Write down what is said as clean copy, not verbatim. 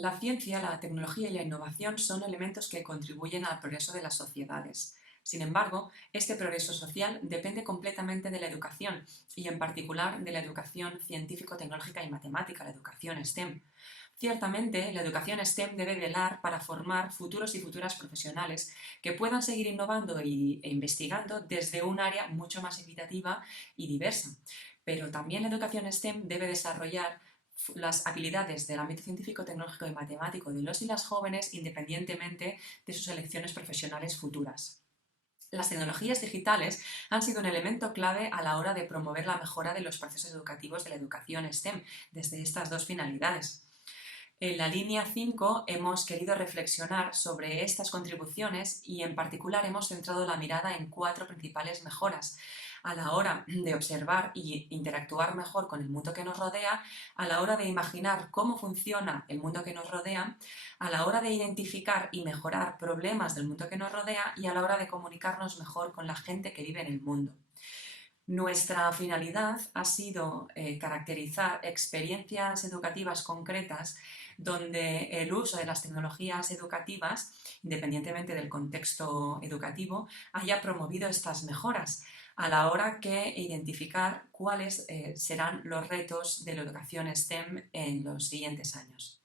La ciencia, la tecnología y la innovación son elementos que contribuyen al progreso de las sociedades. Sin embargo, este progreso social depende completamente de la educación y en particular de la educación científico-tecnológica y matemática, la educación STEM. Ciertamente, la educación STEM debe velar para formar futuros y futuras profesionales que puedan seguir innovando e investigando desde un área mucho más equitativa y diversa. Pero también la educación STEM debe desarrollar las habilidades del ámbito científico, tecnológico y matemático de los y las jóvenes independientemente de sus elecciones profesionales futuras. Las tecnologías digitales han sido un elemento clave a la hora de promover la mejora de los procesos educativos de la educación STEM desde estas dos finalidades. En la línea 5 hemos querido reflexionar sobre estas contribuciones y en particular hemos centrado la mirada en 4 principales mejoras a la hora de observar y interactuar mejor con el mundo que nos rodea, a la hora de imaginar cómo funciona el mundo que nos rodea, a la hora de identificar y mejorar problemas del mundo que nos rodea y a la hora de comunicarnos mejor con la gente que vive en el mundo. Nuestra finalidad ha sido caracterizar experiencias educativas concretas donde el uso de las tecnologías educativas, independientemente del contexto educativo, haya promovido estas mejoras a la hora que identificar cuáles serán los retos de la educación STEM en los siguientes años.